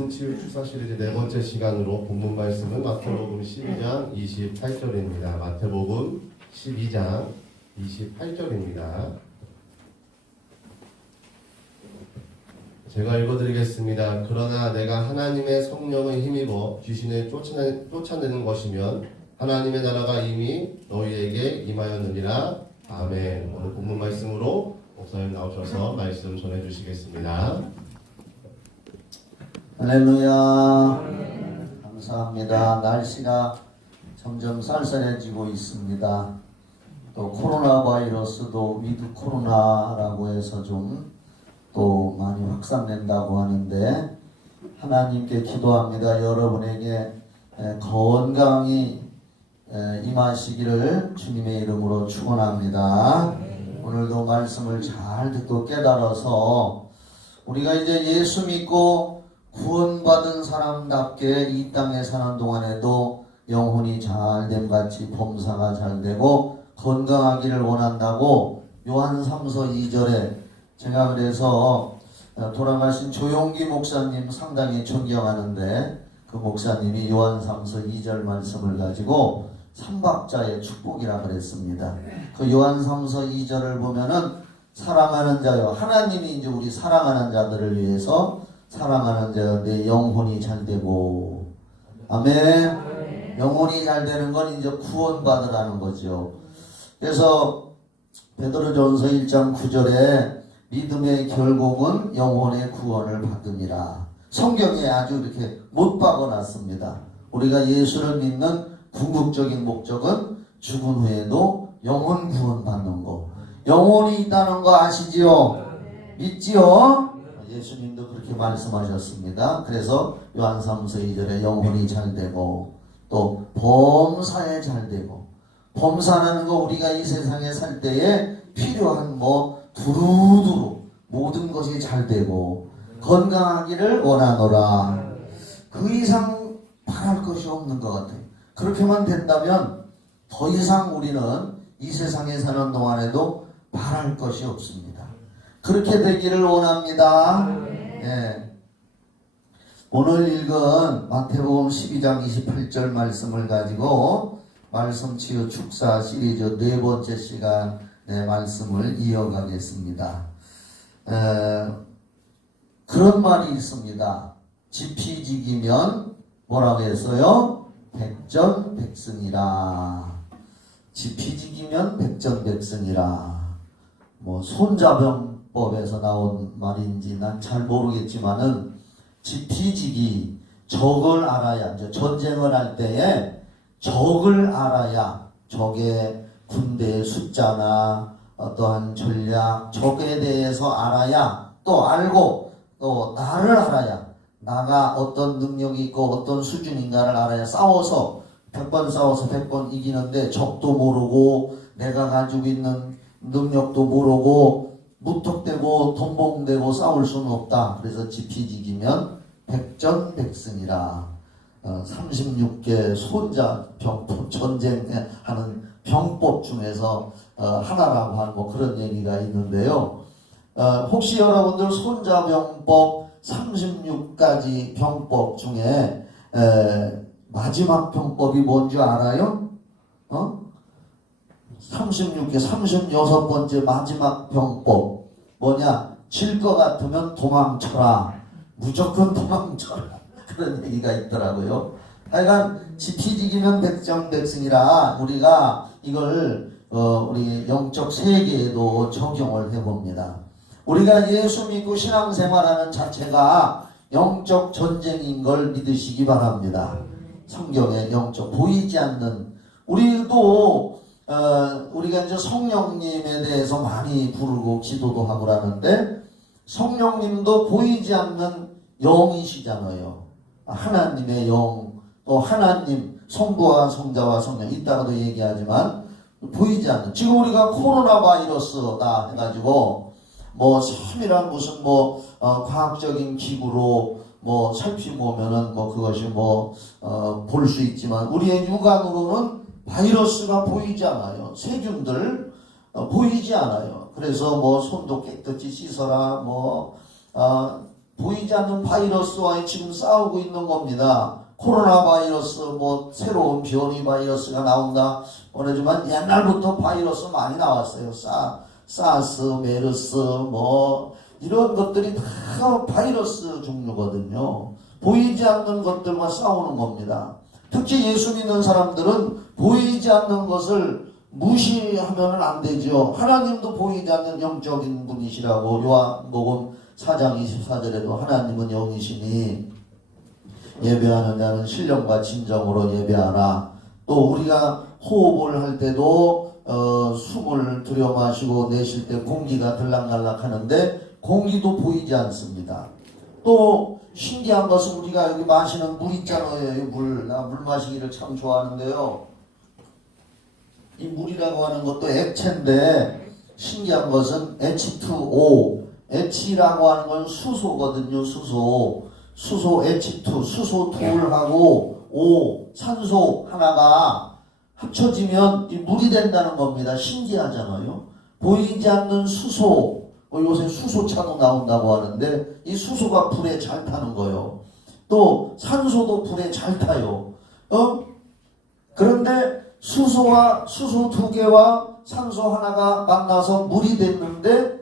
말씀 치유 축사 시리즈 네 번째 시간으로 본문 말씀은 마태복음 12장 28절입니다. 마태복음 12장 28절입니다. 제가 읽어드리겠습니다. 그러나 내가 하나님의 성령을 힘입어 귀신을 쫓아내는 것이면 하나님의 나라가 이미 너희에게 임하였느니라. 아멘. 오늘 본문 말씀으로 목사님 나오셔서 말씀 전해주시겠습니다. 할렐루야. 감사합니다. 날씨가 점점 쌀쌀해지고 있습니다. 또 코로나 바이러스도 위드 코로나라고 해서 좀 또 많이 확산된다고 하는데 하나님께 기도합니다. 여러분에게 건강이 임하시기를 주님의 이름으로 축원합니다. 오늘도 말씀을 잘 듣고 깨달아서 우리가 이제 예수 믿고 구원받은 사람답게 이 땅에 사는 동안에도 영혼이 잘됨 같이 범사가 잘되고 건강하기를 원한다고 요한 3서 2절에 제가 그래서 돌아가신 조용기 목사님 상당히 존경하는데 그 목사님이 요한 3서 2절 말씀을 가지고 삼박자의 축복이라 그랬습니다. 그 요한 3서 2절을 보면은 사랑하는 자요, 하나님이 이제 우리 사랑하는 자들을 위해서 사랑하는 자 내 영혼이 잘되고, 아멘. 영혼이 잘되는 건 이제 구원받으라는 거죠. 그래서 베드로전서 1장 9절에 믿음의 결국은 영혼의 구원을 받음이라. 성경에 아주 이렇게 못 박아놨습니다. 우리가 예수를 믿는 궁극적인 목적은 죽은 후에도 영혼 구원 받는 거. 영혼이 있다는 거 아시지요? 믿지요? 예수님도 그렇게 말씀하셨습니다. 그래서 요한 3서 2절에 영혼이 잘되고 또 범사에 잘되고, 범사라는 거 우리가 이 세상에 살 때에 필요한 두루두루 모든 것이 잘되고 건강하기를 원하노라. 그 이상 바랄 것이 없는 것 같아요. 그렇게만 된다면 더 이상 우리는 이 세상에 사는 동안에도 바랄 것이 없습니다. 그렇게 되기를 원합니다. 네. 오늘 읽은 마태복음 12장 28절 말씀을 가지고 말씀 치유 축사 시리즈 네 번째 시간의 말씀을 이어가겠습니다. 그런 말이 있습니다. 지피지기면 뭐라고 했어요? 백전백승이라. 지피지기면 백전백승이라. 손자병법에서 나온 말인지 난 잘 모르겠지만은 지피지기, 적을 알아야, 전쟁을 할 때에 적을 알아야, 적의 군대의 숫자나 어떠한 전략, 적에 대해서 알아야, 또 알고 또 나를 알아야, 나가 어떤 능력이 있고 어떤 수준인가를 알아야 싸워서 100번 싸워서 100번 이기는데 적도 모르고 내가 가지고 있는 능력도 모르고 무턱대고 덤벙대고 싸울 수는 없다. 그래서 지피지기면 백전백승이라. 36개 손자 병법, 전쟁하는 병법 중에서 하나라고 하는 그런 얘기가 있는데요. 혹시 여러분들 손자병법 36가지 병법 중에 마지막 병법이 뭔지 알아요? 36개, 36번째 마지막 병법 뭐냐? 질 것 같으면 도망쳐라. 무조건 도망쳐라. 그런 얘기가 있더라고요. 하여간 지피지기면 백전백승이라 우리가 이걸 우리 영적 세계에도 적용을 해봅니다. 우리가 예수 믿고 신앙생활하는 자체가 영적 전쟁인 걸 믿으시기 바랍니다. 성경에 영적 보이지 않는, 우리도 우리가 이제 성령님에 대해서 많이 부르고 기도도 하고 그러는데 성령님도 보이지 않는 영이시잖아요. 하나님의 영, 또 하나님, 성부와 성자와 성령, 이따가도 얘기하지만 보이지 않는, 지금 우리가 코로나 바이러스다 해가지고 세밀한 무슨 과학적인 기구로 살펴보면은 그것이 볼 수 있지만 우리의 육안으로는 바이러스가 보이지 않아요. 세균들 보이지 않아요. 그래서 손도 깨끗이 씻어라, 보이지 않는 바이러스와 지금 싸우고 있는 겁니다. 코로나 바이러스, 뭐 새로운 변이 바이러스가 나온다 그러지만 옛날부터 바이러스 많이 나왔어요. 사스, 메르스 뭐 이런 것들이 다 바이러스 종류거든요. 보이지 않는 것들과 싸우는 겁니다. 특히 예수 믿는 사람들은 보이지 않는 것을 무시하면 안 되죠. 하나님도 보이지 않는 영적인 분이시라고 요한복음 4장 24절에도 하나님은 영이시니 예배하는 자는 신령과 진정으로 예배하라. 또 우리가 호흡을 할 때도 숨을 들여 마시고 내쉴 때 공기가 들락날락 하는데 공기도 보이지 않습니다. 또 신기한 것은 우리가 여기 마시는 물 있잖아요. 나 물 마시기를 참 좋아하는데요. 이 물이라고 하는 것도 액체인데 신기한 것은 H2O, H라고 하는 건 수소거든요. 수소 H2, 수소 둘하고 O, 산소 하나가 합쳐지면 이 물이 된다는 겁니다. 신기하잖아요. 보이지 않는 수소, 요새 수소차도 나온다고 하는데 이 수소가 불에 잘 타는 거예요. 또 산소도 불에 잘 타요. 그런데 수소 두 개와 산소 하나가 만나서 물이 됐는데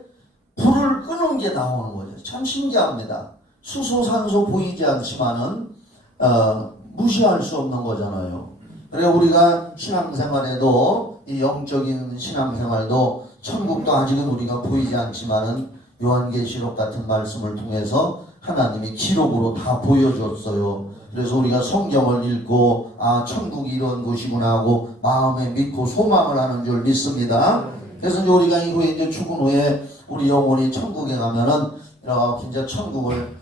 불을 끄는 게 나오는 거죠. 참 신기합니다. 수소, 산소 보이지 않지만은 무시할 수 없는 거잖아요. 그래 우리가 신앙생활에도 이 영적인 신앙생활도 천국도 아직은 우리가 보이지 않지만은 요한계시록 같은 말씀을 통해서 하나님이 기록으로 다 보여줬어요. 그래서 우리가 성경을 읽고 아 천국이 이런 곳이구나 하고 마음에 믿고 소망을 하는 줄 믿습니다. 그래서 이제 우리가 이후에 이제 죽은 후에 우리 영혼이 천국에 가면은 이제 천국을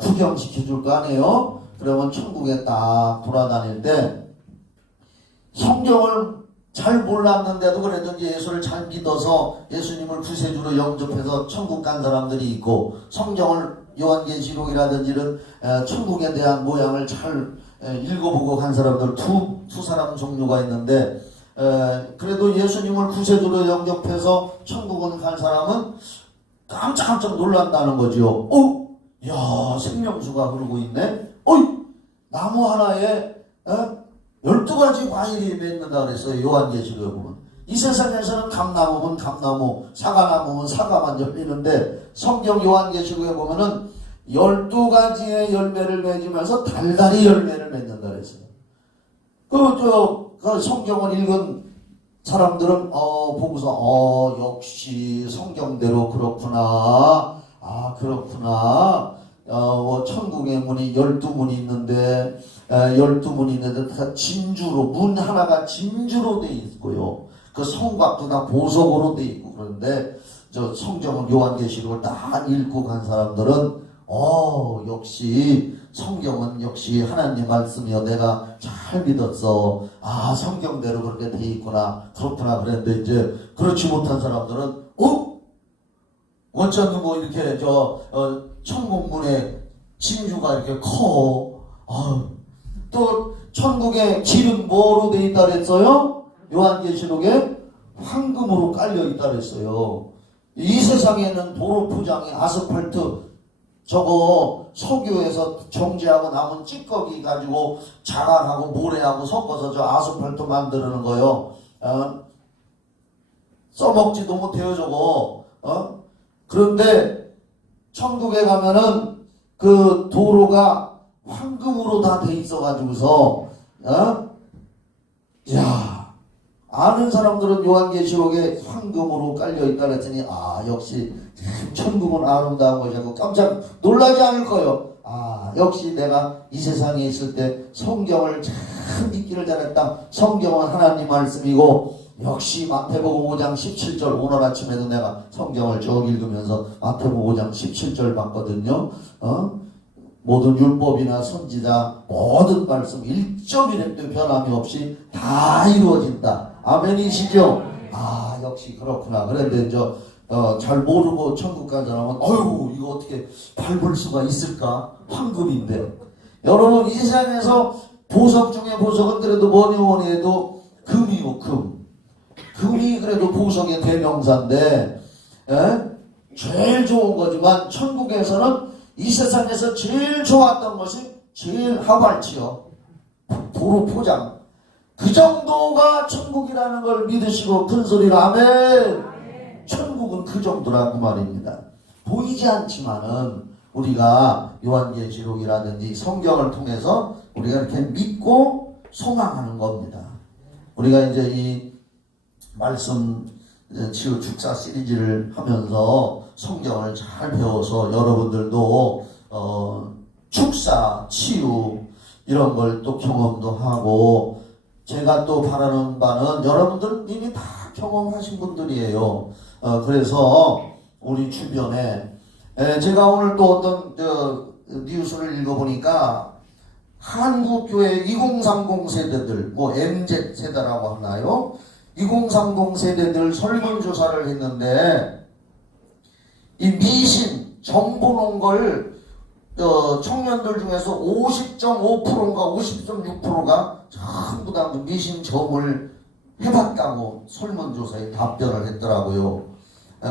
구경시켜 줄 거 아니에요. 그러면 천국에 딱 돌아다닐 때 성경을 잘 몰랐는데도 그래도 이제 예수를 잘 믿어서 예수님을 구세주로 영접해서 천국 간 사람들이 있고 성경을 요한계시록이라든지 이런 천국에 대한 모양을 잘 읽어보고 간 사람들 두 사람 종류가 있는데 그래도 예수님을 구세주로 영접해서 천국은 간 사람은 깜짝깜짝 놀란다는 거죠. 야 생명수가 흐르고 있네. 나무 하나에 12가지 과일이 맺는다 그랬어요. 요한계시록에 보면. 이 세상에서는 감나무면 감나무, 사과나무면 사과만 열리는데 성경 요한계시록에 보면은 12가지의 열매를 맺으면서 달달이 열매를 맺는다 그랬어요. 그 성경을 읽은 사람들은 보고서 역시 성경대로 그렇구나. 그렇구나. 천국의 문이 12문이 있는데 12문이 있는데 다 진주로 문 하나가 진주로 돼 있고요. 그 성곽도 다 보석으로 돼 있고 그런데 저 성경을 요한계시록을 딱 읽고 간 사람들은 역시 성경은 역시 하나님 말씀이여 내가 잘 믿었어. 성경대로 그렇게 돼 있구나. 그렇구나. 그랬는데 이제 그렇지 못한 사람들은 어쩌면 뭐 이렇게 천국문에 진주가 이렇게 커. 또 천국의 길은 뭐로 돼 있다 그랬어요? 요한계시록에 황금으로 깔려 있다 그랬어요. 이 세상에는 도로 포장이 아스팔트 저거 석유에서 정제하고 남은 찌꺼기 가지고 자갈하고 모래하고 섞어서 저 아스팔트 만드는 거요. 써먹지도 못해요 저거. 그런데 천국에 가면은 그 도로가 황금으로 다 돼 있어 가지고서 아는 사람들은 요한계시록에 황금으로 깔려 있다 그랬더니 역시 천국은 아름다운 것이고 깜짝 놀라지 않을 거예요. 역시 내가 이 세상에 있을 때 성경을 참 읽기를 잘했다. 성경은 하나님 말씀이고 역시 마태복음 5장 17절 오늘 아침에도 내가 성경을 쭉 읽으면서 마태복음 5장 17절 봤거든요. 모든 율법이나 선지자 모든 말씀 1점이라도 변함이 없이 다 이루어진다. 아멘이시죠? 역시 그렇구나. 그런데 잘 모르고 천국 간 사람은 이거 어떻게 밟을 수가 있을까? 황금인데. 여러분 이 세상에서 보석 중에 보석은 그래도 뭐니 해도 금이요 금. 금이 그래도 보석의 대명사인데 제일 좋은 거지만 천국에서는 이 세상에서 제일 좋았던 것이 제일 하발치요. 도로 포장. 그 정도가 천국이라는 걸 믿으시고 큰 소리로 아멘. 천국은 그 정도라고 말입니다. 보이지 않지만은 우리가 요한계시록이라든지 성경을 통해서 우리가 이렇게 믿고 소망하는 겁니다. 우리가 이제 이 말씀 치유 축사 시리즈를 하면서 성경을 잘 배워서 여러분들도 축사, 치유 이런 걸 또 경험도 하고, 제가 또 바라는 바는 여러분들 이미 다 경험하신 분들이에요. 그래서 우리 주변에 제가 오늘 또 어떤 뉴스를 읽어보니까 한국교회 2030 세대들, 뭐 MZ 세대라고 하나요? 2030 세대들 설문조사를 했는데 이 미신, 정보 놓은 걸 청년들 중에서 50.5%인가 50.6%가 전부 다 미신 점을 해봤다고 설문조사에 답변을 했더라고요.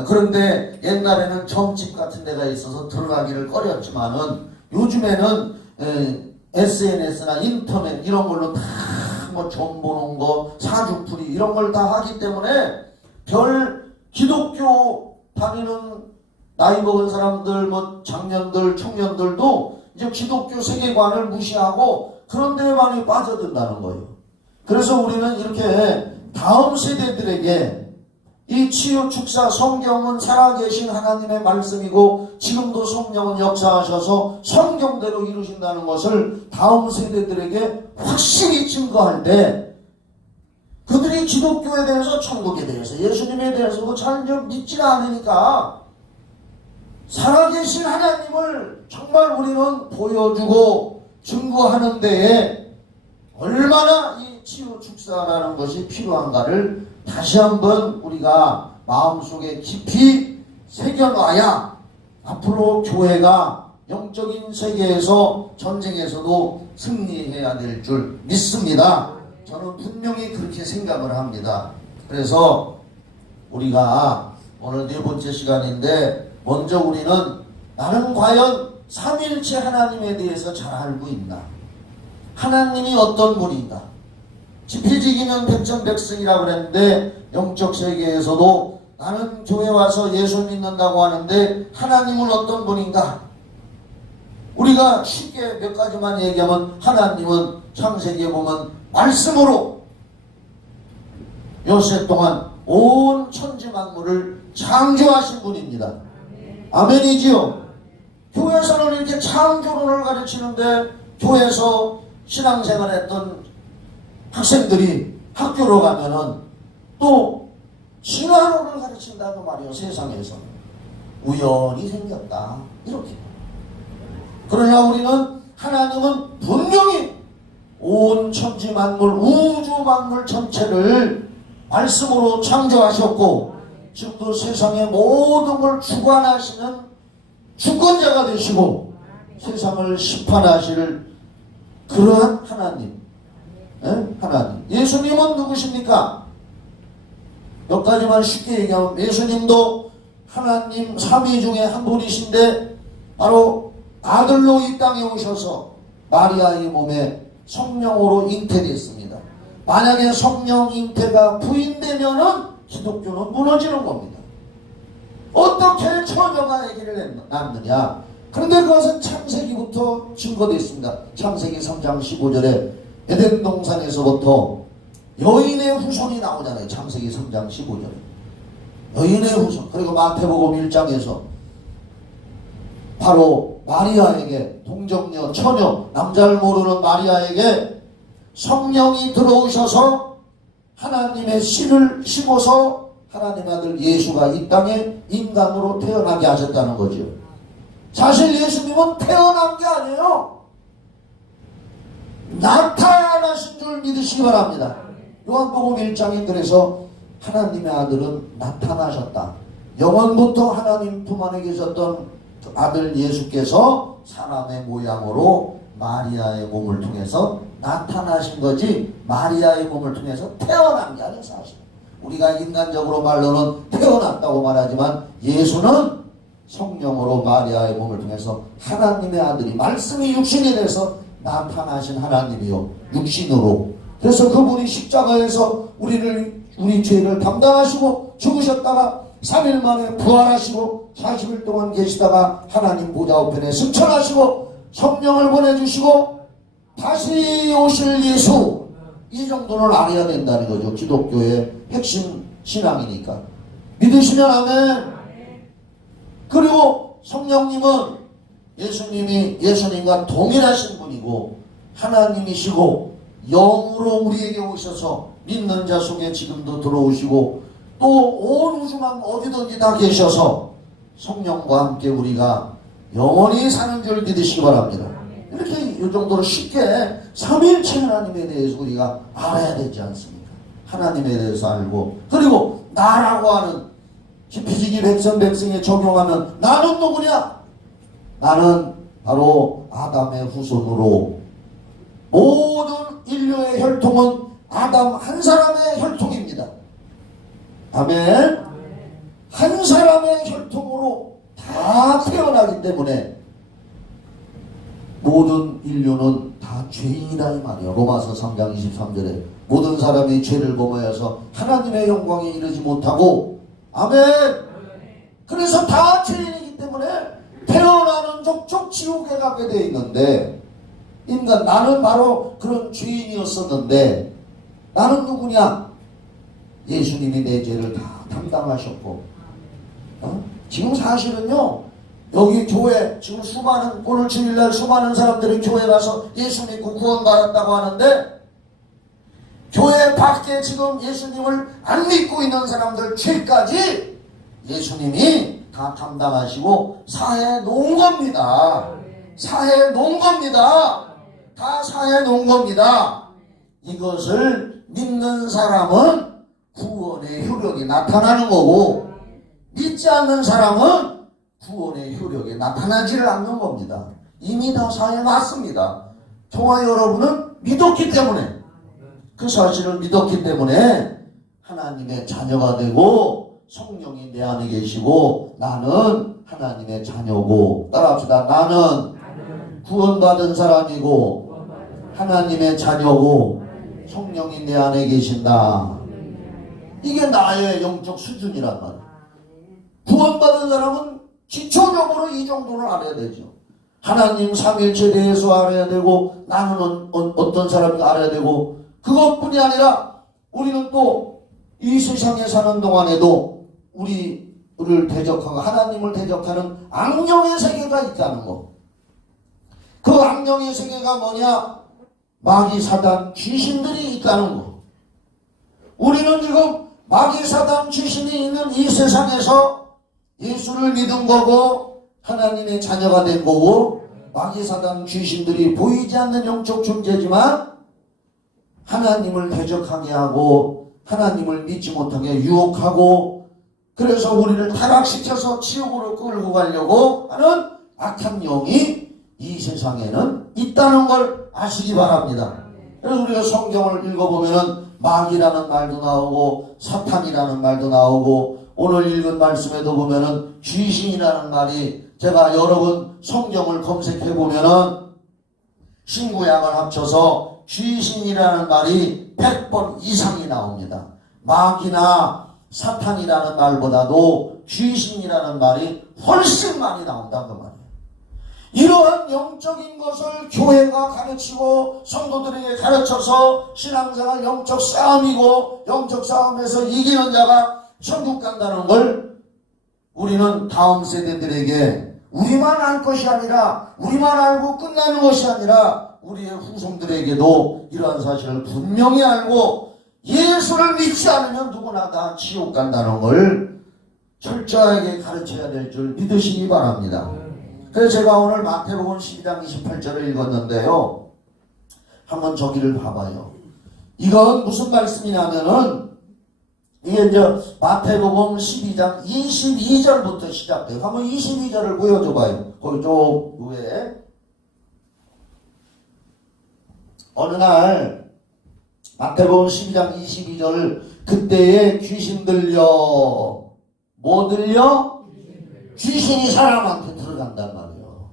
그런데 옛날에는 점집 같은 데가 있어서 들어가기를 꺼렸지만은 요즘에는 SNS나 인터넷 이런 걸로 다 뭐 점 보는 거, 사주풀이 이런 걸 다 하기 때문에 별 기독교 다니는 나이 먹은 사람들, 뭐 장년들, 청년들도 이제 기독교 세계관을 무시하고 그런 데에 많이 빠져든다는 거예요. 그래서 우리는 이렇게 다음 세대들에게 이 치유 축사 성경은 살아계신 하나님의 말씀이고 지금도 성령은 역사하셔서 성경대로 이루신다는 것을 다음 세대들에게 확실히 증거할 때 그들이 기독교에 대해서, 천국에 대해서, 예수님에 대해서도 잘 믿지 않으니까 살아계신 하나님을 정말 우리는 보여주고 증거하는 데에 얼마나 이 치유 축사라는 것이 필요한가를 다시 한번 우리가 마음속에 깊이 새겨놔야 앞으로 교회가 영적인 세계에서 전쟁에서도 승리해야 될 줄 믿습니다. 저는 분명히 그렇게 생각을 합니다. 그래서 우리가 오늘 네 번째 시간인데 먼저 우리는 나는 과연 삼위일체 하나님에 대해서 잘 알고 있나? 하나님이 어떤 분인가? 지피지기는 백전백승이라고 그랬는데 영적 세계에서도 나는 교회 와서 예수 믿는다고 하는데 하나님은 어떤 분인가? 우리가 쉽게 몇 가지만 얘기하면 하나님은 창세기에 보면 말씀으로 여세 동안 온 천지 만물을 창조하신 분입니다. 아멘이지요? 교회에서는 이렇게 창조론을 가르치는데 교회에서 신앙생활했던 학생들이 학교로 가면은 또 진화론을 가르친다고 말이에요. 세상에서 우연히 생겼다 이렇게. 그러나 우리는 하나님은 분명히 온 천지 만물, 우주 만물 전체를 말씀으로 창조하셨고 지금도 세상의 모든 걸 주관하시는 주권자가 되시고 세상을 심판하실 그러한 하나님. 하나님. 예수님은 누구십니까? 몇 가지만 쉽게 얘기하면 예수님도 하나님 삼위 중에 한 분이신데 바로 아들로 이 땅에 오셔서 마리아의 몸에 성령으로 잉태됐습니다. 만약에 성령 잉태가 부인되면은 기독교는 무너지는 겁니다. 어떻게 처녀가 아기를 낳느냐? 그런데 그것은 창세기부터 증거되어 있습니다. 창세기 3장 15절에 에덴 동산에서부터 여인의 후손이 나오잖아요. 창세기 3장 15절에 여인의 후손. 그리고 마태복음 1장에서 바로 마리아에게, 동정녀, 처녀, 남자를 모르는 마리아에게 성령이 들어오셔서 하나님의 씨를 심어서 하나님의 아들 예수가 이 땅에 인간으로 태어나게 하셨다는 거죠. 사실 예수님은 태어난 게 아니에요. 나타나신 줄 믿으시기 바랍니다. 요한복음 1장에 그래서 하나님의 아들은 나타나셨다. 영원부터 하나님 품 안에 계셨던 그 아들 예수께서 사람의 모양으로 마리아의 몸을 통해서 나타나신 거지 마리아의 몸을 통해서 태어난 게 아니에요. 사실 우리가 인간적으로 말로는 태어났다고 말하지만 예수는 성령으로 마리아의 몸을 통해서 하나님의 아들이 말씀이 육신이 돼서 나타나신 하나님이요 육신으로. 그래서 그분이 십자가에서 우리 죄를 담당하시고 죽으셨다가 3일 만에 부활하시고 40일 동안 계시다가 하나님 보좌 우편에 승천하시고 성령을 보내주시고 다시 오실 예수, 이 정도는 알아야 된다는 거죠. 기독교의 핵심 신앙이니까. 믿으시면 아멘. 그리고 성령님은 예수님과 동일하신 분이고 하나님이시고 영으로 우리에게 오셔서 믿는 자 속에 지금도 들어오시고 또 온 우주만 어디든지 다 계셔서 성령과 함께 우리가 영원히 사는 줄 믿으시기 바랍니다. 이렇게 이 정도로 쉽게 삼위일체 하나님에 대해서 우리가 알아야 되지 않습니까? 하나님에 대해서 알고, 그리고 나라고 하는 지피지기 백성에 적용하면 나는 누구냐? 나는 바로 아담의 후손으로, 모든 인류의 혈통은 아담 한 사람의 혈통입니다. 아멘. 한 사람의 혈통으로 다 태어나기 때문에 모든 인류는 다 죄인이라 이 말이에요. 로마서 3장 23절에 모든 사람이 죄를 범하여서 하나님의 영광에 이르지 못하고, 아멘. 그래서 다 죄인이기 때문에 태어나는 족족 지옥에 가게 되어 있는데, 인간, 나는 바로 그런 죄인이었었는데 나는 누구냐? 예수님이 내 죄를 다 담당하셨고, 지금 사실은요, 여기 교회 지금 수많은, 오늘 주일날 수많은 사람들이 교회 가서 예수 믿고 구원받았다고 하는데, 교회 밖에 지금 예수님을 안 믿고 있는 사람들 죄까지 예수님이 다 담당하시고 사해 놓은 겁니다. 사해 놓은 겁니다. 다 사해 놓은 겁니다. 이것을 믿는 사람은 구원의 효력이 나타나는 거고, 믿지 않는 사람은 구원의 효력이 나타나지를 않는 겁니다. 이미 다 사해 놨습니다. 저와 여러분은 믿었기 때문에, 그 사실을 믿었기 때문에 하나님의 자녀가 되고 성령이 내 안에 계시고 나는 하나님의 자녀고, 따라합시다. 나는 구원받은 사람이고 하나님의 자녀고 성령이 내 안에 계신다. 이게 나의 영적 수준이란 말이에요. 구원받은 사람은 기초적으로 이 정도는 알아야 되죠. 하나님 삼위일체에 대해서 알아야 되고, 나는 어떤 사람인가 알아야 되고, 그것뿐이 아니라 우리는 또 이 세상에 사는 동안에도 우리를 대적하고 하나님을 대적하는 악령의 세계가 있다는 거. 그 악령의 세계가 뭐냐? 마귀, 사단, 귀신들이 있다는 거. 우리는 지금 마귀, 사단, 귀신이 있는 이 세상에서 예수를 믿은 거고 하나님의 자녀가 된 거고, 마귀, 사단, 귀신들이 보이지 않는 영적 존재지만 하나님을 대적하게 하고 하나님을 믿지 못하게 유혹하고, 그래서 우리를 타락시켜서 지옥으로 끌고 가려고 하는 악한 영이 이 세상에는 있다는 걸 아시기 바랍니다. 그래서 우리가 성경을 읽어보면은 마귀라는 말도 나오고 사탄이라는 말도 나오고, 오늘 읽은 말씀에도 보면은 귀신이라는 말이, 제가 여러 번 성경을 검색해 보면은 신구약을 합쳐서 귀신이라는 말이 100번 이상이 나옵니다. 마귀나 사탄이라는 말보다도 귀신이라는 말이 훨씬 많이 나온다는 말이에요. 이러한 영적인 것을 교회가 가르치고 성도들에게 가르쳐서 신앙생활 영적 싸움이고, 영적 싸움에서 이기는 자가 천국 간다는 걸 우리는 다음 세대들에게 우리만 알 것이 아니라, 우리만 알고 끝나는 것이 아니라 우리의 후손들에게도 이러한 사실을 분명히 알고, 예수를 믿지 않으면 누구나 다 지옥 간다는 걸 철저하게 가르쳐야 될 줄 믿으시기 바랍니다. 그래서 제가 오늘 마태복음 12장 28절을 읽었는데요, 한번 저기를 봐봐요. 이건 무슨 말씀이냐면은, 이게 이제 마태복음 12장 22절부터 시작돼요. 한번 22절을 보여줘봐요. 거기 쪽 위에. 어느 날 마태복음 12장 22절, 그때에 귀신 들려, 뭐 들려? 귀신이 사람한테 들어간단 말이에요.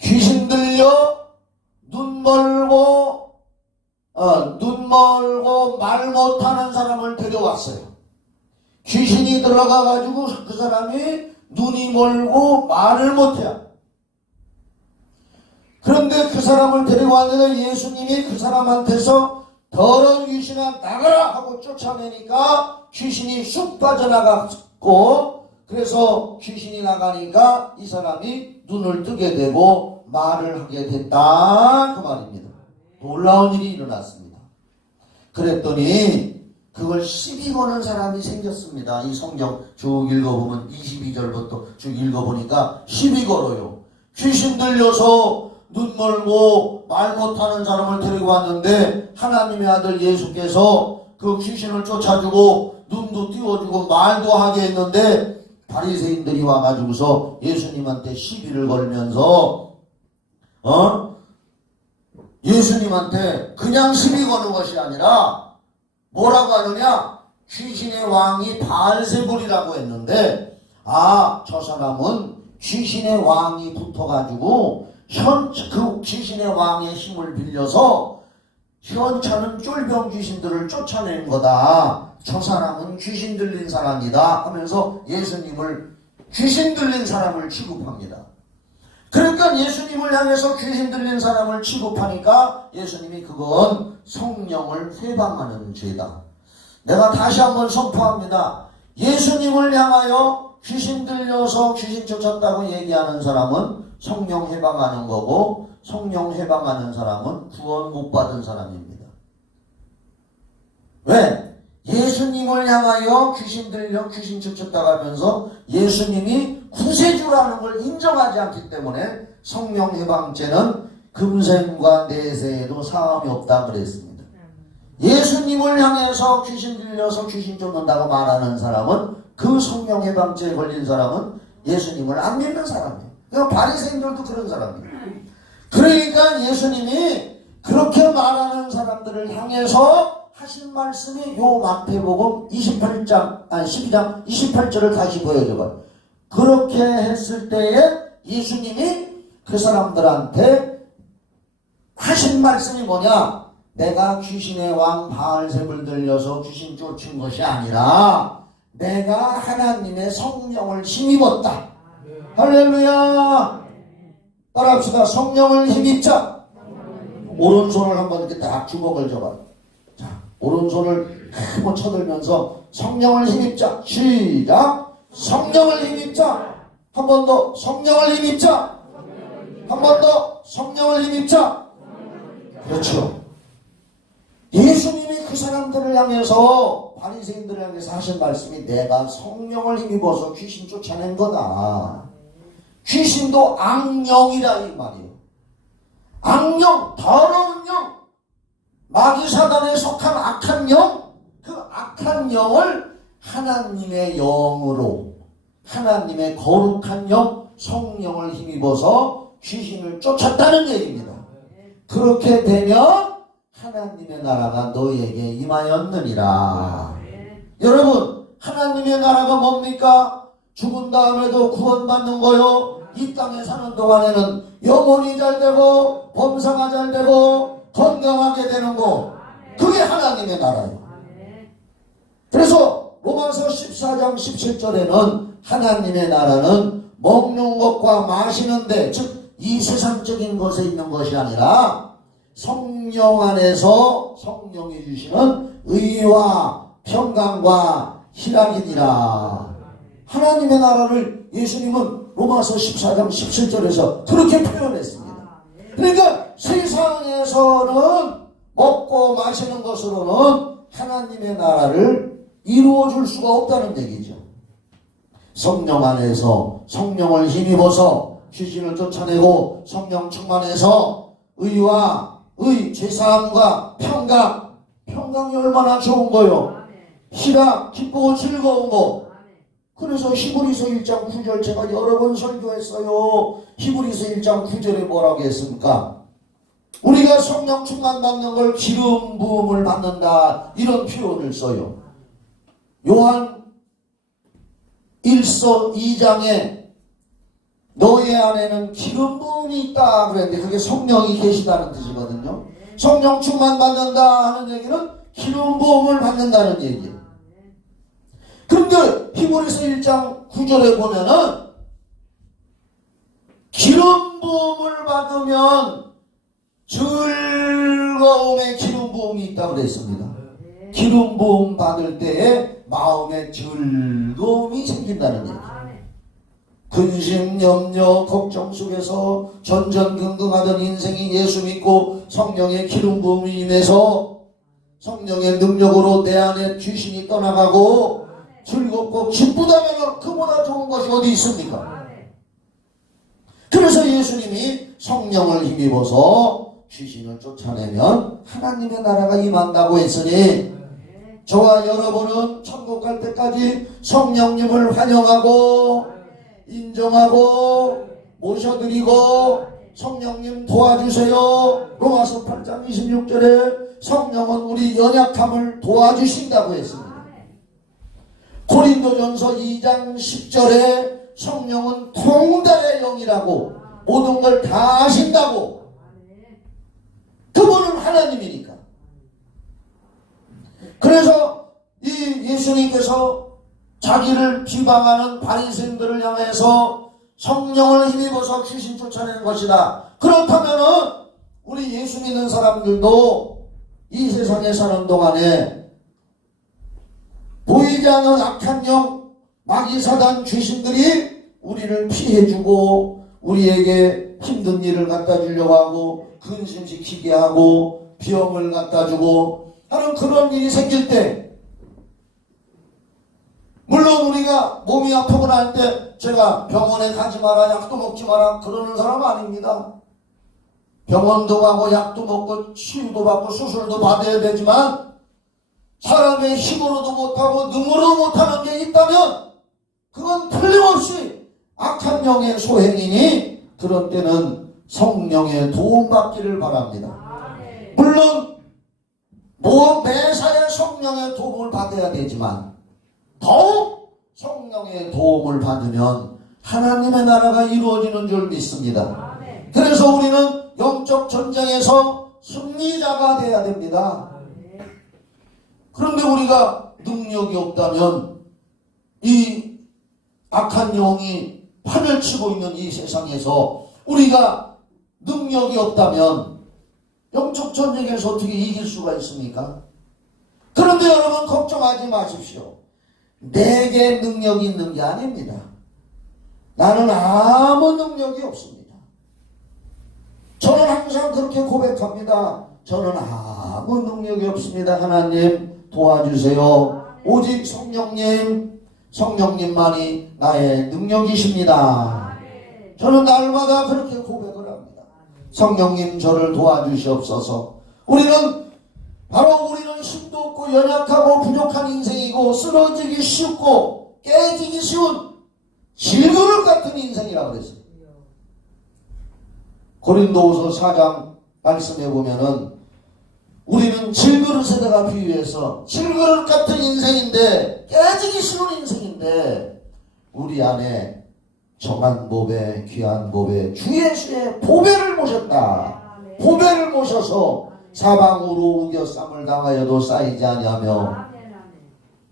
귀신 들려 눈 멀고 말 못하는 사람을 데려왔어요. 귀신이 들어가가지고 그 사람이 눈이 멀고 말을 못해요. 그런데 그 사람을 데려왔는데 예수님이 그 사람한테서 더러운 귀신아 나가라 하고 쫓아내니까 귀신이 쑥 빠져나갔고, 그래서 귀신이 나가니까 이 사람이 눈을 뜨게 되고 말을 하게 됐다 그 말입니다. 놀라운 일이 일어났습니다. 그랬더니 그걸 시비 거는 사람이 생겼습니다. 이 성경 쭉 읽어보면 22절부터 쭉 읽어보니까 시비 걸어요. 귀신 들려서 눈 멀고 말 못하는 사람을 데리고 왔는데 하나님의 아들 예수께서 그 귀신을 쫓아주고 눈도 띄워주고 말도 하게 했는데 바리새인들이 와가지고서 예수님한테 시비를 걸면서 예수님한테 그냥 시비 거는 것이 아니라 뭐라고 하느냐, 귀신의 왕이 바알세불이라고 했는데, 저 사람은 귀신의 왕이 붙어가지고 그 귀신의 왕의 힘을 빌려서 현찮은 쫄병 귀신들을 쫓아낸 거다. 저 사람은 귀신 들린 사람이다 하면서 예수님을 귀신 들린 사람을 취급합니다. 그러니까 예수님을 향해서 귀신 들린 사람을 취급하니까 예수님이 그건 성령을 회방하는 죄다. 내가 다시 한번 선포합니다. 예수님을 향하여 귀신 들려서 귀신 쫓았다고 얘기하는 사람은 성령 회방하는 거고, 성령 회방하는 사람은 구원 못 받은 사람입니다. 왜? 예수님을 향하여 귀신 들려 귀신 쫓았다고 하면서 예수님이 구세주라는 걸 인정하지 않기 때문에 성령 해방죄는 금생과 내세에도 사함이 없다 그랬습니다. 예수님을 향해서 귀신 들려서 귀신 쫓는다고 말하는 사람은, 그 성령 해방죄에 걸린 사람은 예수님을 안 믿는 사람이에요. 그러니까 바리새인들도 그런 사람이에요. 그러니까 예수님이 그렇게 말하는 사람들을 향해서 하신 말씀이 요 마태복음 12장 28절을 다시 보여줘봐요. 그렇게 했을 때에 예수님이 그 사람들한테 하신 말씀이 뭐냐? 내가 귀신의 왕 바알세불 들려서 귀신 쫓은 것이 아니라 내가 하나님의 성령을 힘입었다. 할렐루야. 따라합시다. 성령을 힘입자. 오른손을 한번 이렇게 딱 주먹을 줘봐요. 자, 오른손을 한번 쳐들면서 성령을 힘입자. 시작. 성령을 힘입자. 한 번 더 성령을 힘입자. 한 번 더 성령을 힘입자. 그렇죠. 예수님이 그 사람들을 향해서, 바리새인들을 향해서 하신 말씀이 내가 성령을 힘입어서 귀신 쫓아낸 거다. 귀신도 악령이라 이 말이에요. 악령, 더러운 영, 마귀사단에 속한 악한 영, 그 악한 영을 하나님의 영으로, 하나님의 거룩한 영, 성령을 힘입어서 귀신을 쫓았다는 얘기입니다. 그렇게 되면 하나님의 나라가 너에게 임하였느니라. 여러분, 하나님의 나라가 뭡니까? 죽은 다음에도 구원받는 거요. 이 땅에 사는 동안에는 영혼이 잘 되고 범사가 잘 되고 건강하게 되는 거, 그게 하나님의 나라예요. 그래서 로마서 14장 17절에는 하나님의 나라는 먹는 것과 마시는 데, 즉 이 세상적인 것에 있는 것이 아니라 성령 안에서 성령이 주시는 의와 평강과 희락이니라. 하나님의 나라를 예수님은 로마서 14장 17절에서 그렇게 표현했습니다. 그러니까 세상에서는 먹고 마시는 것으로는 하나님의 나라를 이루어 줄 수가 없다는 얘기죠. 성령 안에서 성령을 힘입어서 귀신을 쫓아내고 성령 충만해서 의와 죄사함과 평강이 얼마나 좋은 거요. 희락, 기쁘고 즐거운 거. 그래서 히브리서 1장 9절 제가 여러 번 설교했어요. 히브리서 1장 9절에 뭐라고 했습니까? 우리가 성령 충만 받는 걸 기름 부음을 받는다, 이런 표현을 써요. 요한 1서 2장에 너희 안에는 기름 부음이 있다 그랬는데 그게 성령이 계시다는 뜻이거든요. 성령 충만 받는다 하는 얘기는 기름 부음을 받는다는 얘기예요. 그런데 히브리서 1장 9절에 보면은 기름 부음을 받으면 즐거움의 기름 부음이 있다고 그랬습니다. 기름 부음 받을 때에 마음에 즐거움이 생긴다는 얘기예요. 근심, 염려, 걱정 속에서 전전긍긍하던 인생이 예수 믿고 성령의 기름 부음이 임해서 성령의 능력으로 내 안에 귀신이 떠나가고 즐겁고 기쁘다면 그보다 좋은 것이 어디 있습니까? 그래서 예수님이 성령을 힘입어서 귀신을 쫓아내면 하나님의 나라가 임한다고 했으니 저와 여러분은 천국 갈 때까지 성령님을 환영하고 인정하고 모셔드리고 성령님 도와주세요. 로마서 8장 26절에 성령은 우리 연약함을 도와주신다고 했습니다. 고린도전서 2장 10절에 성령은 통달의 영이라고 모든 걸 다 아신다고. 그분은 하나님이니까. 그래서 이 예수님께서 자기를 비방하는 바리새인들을 향해서 성령을 힘입어서 귀신 쫓아내는 것이다. 그렇다면은 우리 예수 믿는 사람들도 이 세상에 사는 동안에 보이지 않는 악한 영, 마귀 사단 귀신들이 우리를 피해주고 우리에게 힘든 일을 갖다 주려고 하고 근심시키게 하고 병을 갖다 주고 하는 그런 일이 생길 때 물론 우리가 몸이 아프거나 할 때 제가 병원에 가지 마라 약도 먹지 마라 그러는 사람 아닙니다. 병원도 가고 약도 먹고 치유도 받고 수술도 받아야 되지만 사람의 힘으로도 못하고 능으로도 못하는 게 있다면 그건 틀림없이 악한 영의 소행이니 그런 때는 성령의 도움받기를 바랍니다. 물론 매사에 성령의 도움을 받아야 되지만 더욱 성령의 도움을 받으면 하나님의 나라가 이루어지는 줄 믿습니다. 그래서 우리는 영적 전쟁에서 승리자가 되어야 됩니다. 그런데 우리가 능력이 없다면 이 악한 영이 판을 치고 있는 이 세상에서 우리가 능력이 없다면 영적 전쟁에서 어떻게 이길 수가 있습니까? 그런데 여러분 걱정하지 마십시오. 내게 능력이 있는 게 아닙니다. 나는 아무 능력이 없습니다. 저는 항상 그렇게 고백합니다. 저는 아무 능력이 없습니다. 하나님 도와주세요. 오직 성령님만이 나의 능력이십니다. 저는 날마다 그렇게 고백을 합니다. 성령님 저를 도와주시옵소서. 우리는 힘도 없고 연약하고 부족한 인생이고 쓰러지기 쉽고 깨지기 쉬운 질그릇 같은 인생이라고 그랬어요. 고린도후서 4장 말씀해 보면은 우리는 질그릇에다가 비유해서 질그릇 같은 인생인데 깨지기 쉬운 인생인데 우리 안에 정한 보배 귀한 보배 주 예수의 보배를 모셨다. 보배를 모셔서 사방으로 우겨 쌈을 당하여도 쌓이지 아니하며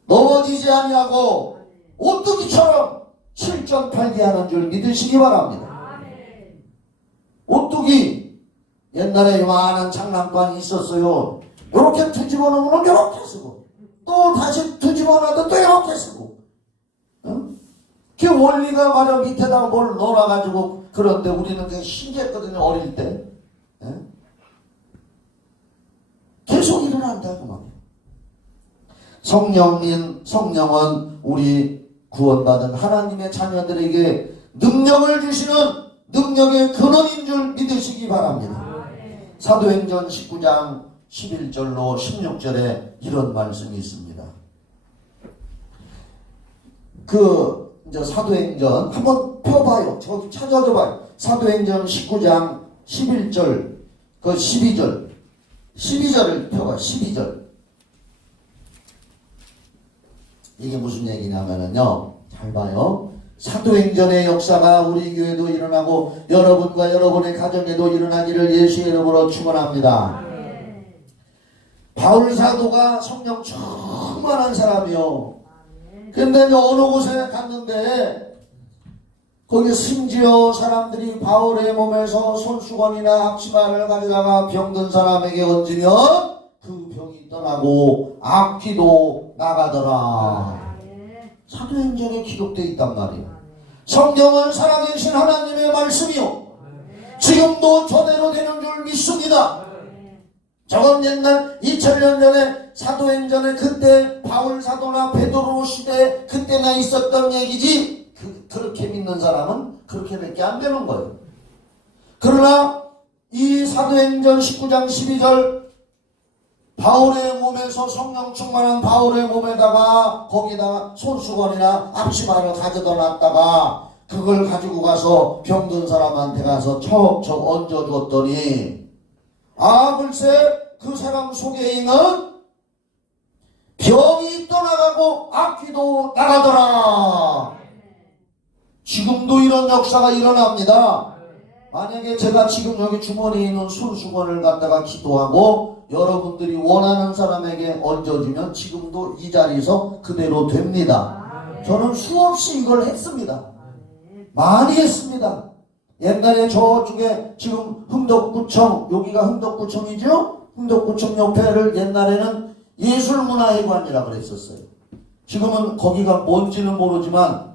넘어지지 아니하고 오뚜기처럼 실전팔기하는 줄 믿으시기 바랍니다. 오뚜기 옛날에 요만한 장난감이 있었어요. 이렇게 뒤집어 놓으면 이렇게 쓰고 또 다시 뒤집어 놔도 또 이렇게 쓰고 그 원리가 말이야 밑에다가 뭘 넣어가지고 그런데 우리는 그게 신기했거든요. 어릴 때 계속 일어난다고 말이에요. 성령은 우리 구원받은 하나님의 자녀들에게 능력을 주시는 능력의 근원인 줄 믿으시기 바랍니다. 사도행전 19장 11절로 16절에 이런 말씀이 있습니다. 이제 사도행전 한번 펴봐요. 저기 찾아줘봐요. 사도행전 19장 11절, 12절을 펴봐. 12절. 이게 무슨 얘기냐면은요. 잘 봐요. 사도행전의 역사가 우리 교회도 일어나고 여러분과 여러분의 가정에도 일어나기를 예수의 이름으로 축원합니다. 바울 사도가 성령 충만한 사람이요. 근데 이제 어느 곳에 갔는데 거기 심지어 사람들이 바울의 몸에서 손수건이나 앞치마를 가져다가 병든 사람에게 얹으면 그 병이 떠나고 악귀도 나가더라. 사도행전에 기록되어 있단 말이에요. 성경은 살아계신 하나님의 말씀이요 지금도 저대로 되는 줄 믿습니다. 저건 옛날 2000년 전에 사도행전에 그때 바울 사도나 베드로 시대 그때나 있었던 얘기지 그렇게 믿는 사람은 그렇게밖에 안 되는 거예요. 그러나 이 사도행전 19장 12절 바울의 몸에서 성령 충만한 바울의 몸에다가 거기다가 손수건이나 앞치마를 가져다 놨다가 그걸 가지고 가서 병든 사람한테 가서 척척 얹어줬더니 글쎄 그 사람 속에 있는 병이 떠나가고 악귀도 나가더라. 지금도 이런 역사가 일어납니다. 만약에 제가 지금 여기 주머니에 있는 손수건을 갖다가 기도하고 여러분들이 원하는 사람에게 얹어주면 지금도 이 자리에서 그대로 됩니다. 저는 수없이 이걸 했습니다. 많이 했습니다. 옛날에 저쪽에 지금 흥덕구청, 여기가 흥덕구청이죠? 흥덕구청 옆에를 옛날에는 예술문화회관이라고 그랬었어요. 지금은 거기가 뭔지는 모르지만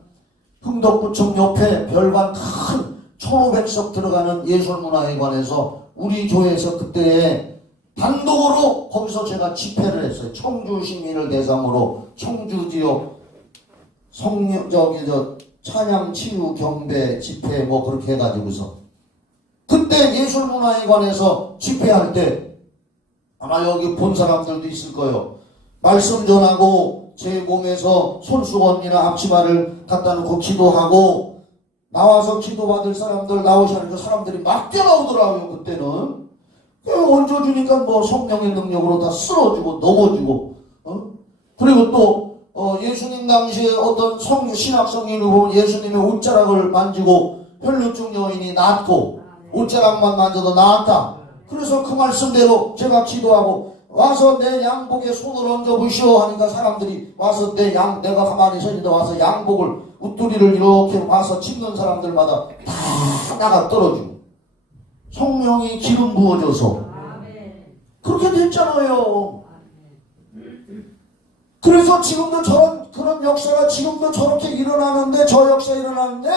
흥덕구청 옆에 별관 큰 1500석 들어가는 예술문화회관에서 우리 교회에서 그때 단독으로 거기서 제가 집회를 했어요. 청주 시민을 대상으로 청주 지역 찬양 치유 경배 집회 뭐 그렇게 해가지고서 그때 예술문화회관에서 집회할 때 아마 여기 본 사람들도 있을 거예요. 말씀 전하고 제 몸에서 손수건이나 앞치마를 갖다 놓고 기도하고 나와서 기도받을 사람들 나오시니까 사람들이 막 뛰어나오더라고요. 그때는 얹어주니까 뭐 성령의 능력으로 다 쓰러지고 넘어지고 그리고 또 예수님 당시에 어떤 신학성인을 보면 예수님의 옷자락을 만지고 혈루증 여인이 낫고 옷자락만 만져도 나았다. 그래서 그 말씀대로 제가 기도하고 와서 내 양복에 손을 얹어보시오 하니까 사람들이 와서 내가 가만히 서 있는데 와서 양복을 웃두리를 이렇게 와서 짚는 사람들마다 다 나가 떨어지고 성령이 기름 부어줘서 그렇게 됐잖아요. 그래서 지금도 그런 역사가 지금도 저렇게 일어나는데 저 역사 일어나는데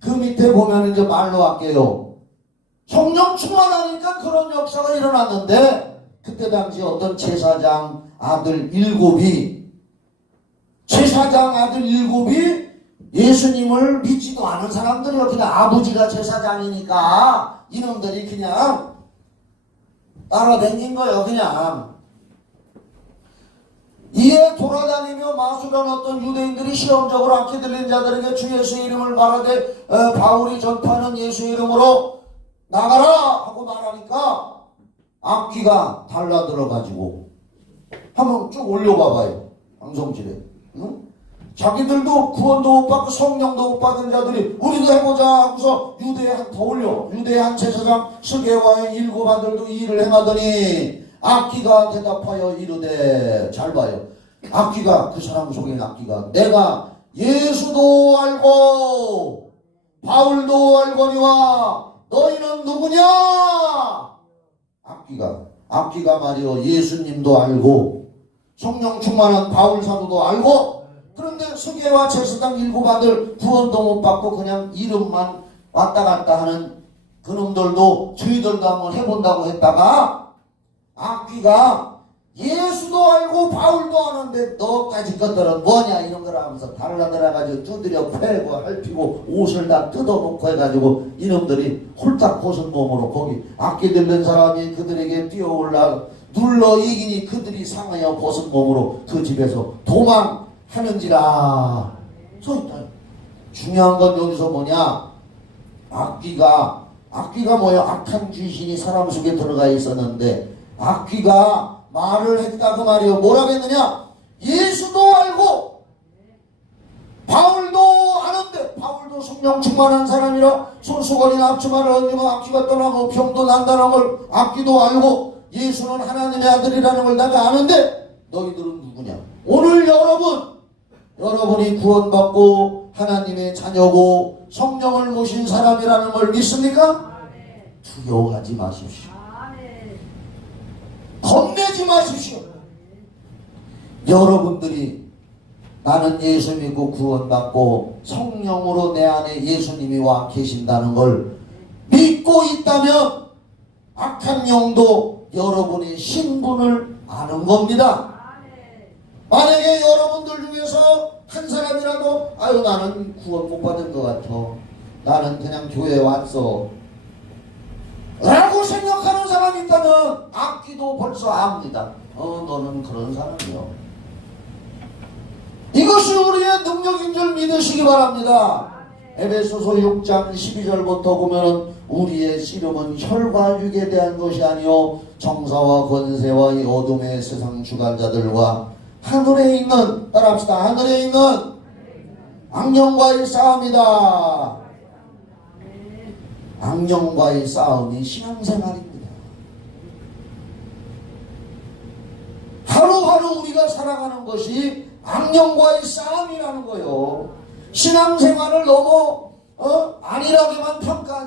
그 밑에 보면 이제 말로 할게요. 성령 충만하니까 그런 역사가 일어났는데 그때 당시 어떤 제사장 아들 7이 예수님을 믿지도 않은 사람들이요. 그냥 아버지가 제사장이니까 이놈들이 그냥 따라다닌 거예요. 그냥 이에 돌아다니며 마술한 어떤 유대인들이 시험적으로 악기 들린 자들에게 주 예수의 이름을 말하되 바울이 전파하는 예수의 이름으로 나가라 하고 말하니까 악기가 달라들어가지고 한번 쭉 올려봐봐요. 방송실에. 응? 자기들도 구원도 못 받고 성령도 못 받은 자들이 우리도 해보자 하고서 유대에 더 올려. 유대의 한 제사장 스게와의 7 아들도 이 일을 행하더니 악기가 대답하여 이르되 잘 봐요. 악기가 그 사람 속에 있는 악기가 내가 예수도 알고 바울도 알거니와 너희는 누구냐? 악기가 말이요 예수님도 알고 성령 충만한 바울 사도도 알고 그런데 스게와 제사장 7 아들 구원도 못 받고 그냥 이름만 왔다 갔다 하는 그놈들도 저희들도 한번 해본다고 했다가 악기가 예수도 알고 바울도 아는데 너까지 것들은 뭐냐 이런 거라 하면서 달라들어가지고 두드려 패고 핥히고 옷을 다 뜯어놓고 해가지고 이놈들이 홀딱 벗은 몸으로 거기 악기 들는 사람이 그들에게 뛰어올라 눌러 이기니 그들이 상하여 벗은 몸으로 그 집에서 도망하는지라 써있다. 중요한 건 여기서 뭐냐 악기가 뭐예요? 악한 귀신이 사람 속에 들어가 있었는데 악귀가 말을 했다 그 말이요. 뭐라고 했느냐? 예수도 알고 바울도 아는데 여러분도 성령 충만한 사람이라 손수건이 앞치마를 얹으면 앞귀가 떠나고 병도 난다는 걸 앞귀도 알고 예수는 하나님의 아들이라는 걸 내가 아는데 너희들은 누구냐? 오늘 여러분이 구원받고 하나님의 자녀고 성령을 모신 사람이라는 걸 믿습니까? 두려워하지 마십시오. 겁내지 마십시오. 여러분들이 나는 예수 믿고 구원받고 성령으로 내 안에 예수님이 와 계신다는 걸 믿고 있다면 악한 영도 여러분의 신분을 아는 겁니다. 만약에 여러분들 중에서 한 사람이라도 아유 나는 구원 못 받은 것 같아, 나는 그냥 교회 왔어 라고 생각하는 사람이 있다면 악기도 벌써 압니다. 너는 그런 사람이요. 이것이 우리의 능력인 줄 믿으시기 바랍니다. 에베소서 6장 12절부터 보면 우리의 씨름은 혈과 육에 대한 것이 아니요 정사와 권세와 이 어둠의 세상 주관자들과 하늘에 있는, 따라합시다, 하늘에 있는 악령과의 싸움이다. 악령과의 싸움이 신앙생활입니다. 하루하루 우리가 살아가는 것이 악령과의 싸움이라는 거예요. 신앙생활을 너무 안일하게만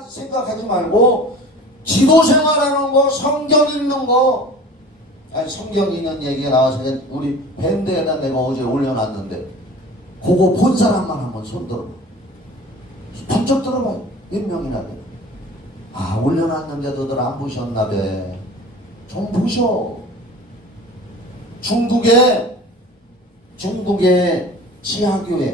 생각하지 말고 지도생활하는 거, 성경 읽는 거, 아니 성경 읽는 얘기가 나와서 우리 밴드에다 내가 어제 올려놨는데 그거 본 사람만 한번 손 들어봐. 번쩍 들어봐요. 몇 명이나 돼. 아, 올려놨는데도들 안 보셨나 봐. 좀 보셔. 중국의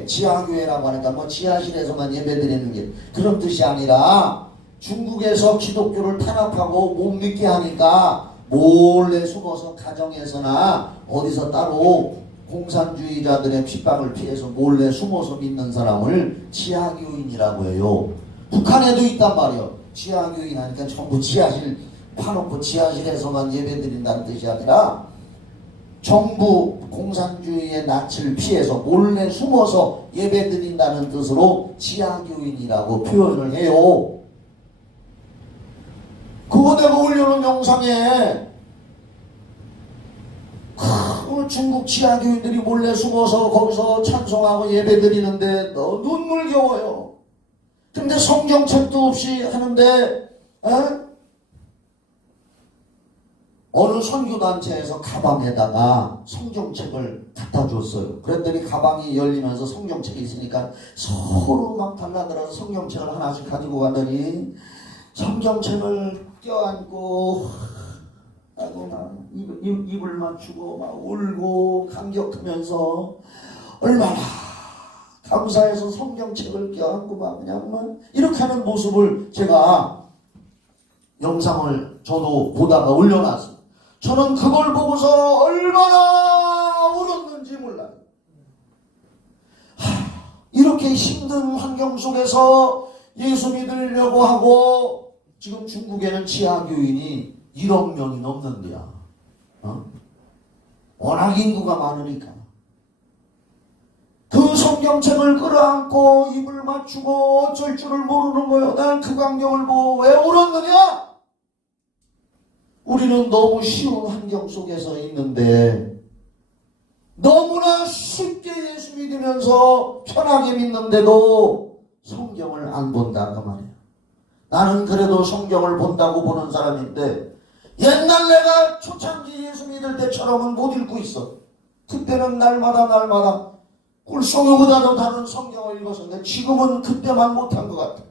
지하교회라고 하니까 뭐 지하실에서만 예배드리는 게 그런 뜻이 아니라 중국에서 기독교를 탄압하고 못 믿게 하니까 몰래 숨어서 가정에서나 어디서 따로 공산주의자들의 핍박을 피해서 몰래 숨어서 믿는 사람을 지하교인이라고 해요. 북한에도 있단 말이에요. 지하교인 하니까 전부 지하실 파놓고 지하실에서만 예배드린다는 뜻이 아니라 정부 공산주의의 낯을 피해서 몰래 숨어서 예배드린다는 뜻으로 지하교인이라고 표현을 해요. 그거 내가 올려놓은 영상에 중국 지하교인들이 몰래 숨어서 거기서 찬송하고 예배드리는데 너 눈물겨워요. 근데 성경책도 없이 하는데 어느 선교단체에서 가방에다가 성경책을 갖다 줬어요. 그랬더니 가방이 열리면서 성경책이 있으니까 서로 막 달라들어서 성경책을 하나씩 가지고 가더니 성경책을 껴안고 막 입을 맞추고 막 울고 감격하면서 얼마나 감사해서 성경책을 껴안고 막 그냥 막 이렇게 하는 모습을 제가 영상을 저도 보다가 올려놨어요. 저는 그걸 보고서 얼마나 울었는지 몰라요. 이렇게 힘든 환경 속에서 예수 믿으려고 하고 지금 중국에는 지하교인이 1억 명이 넘는데야. 워낙 인구가 많으니까. 그 성경책을 끌어안고 입을 맞추고 어쩔 줄을 모르는 거예요. 난 그 광경을 보고 왜 울었느냐? 우리는 너무 쉬운 환경 속에서 있는데 너무나 쉽게 예수 믿으면서 편하게 믿는데도 성경을 안 본다 그 말이에요. 나는 그래도 성경을 본다고 보는 사람인데 옛날 내가 초창기 예수 믿을 때처럼은 못 읽고 있어. 그때는 날마다 꿀송이보다도 다른 성경을 읽었었는데 지금은 그때만 못한 것 같아.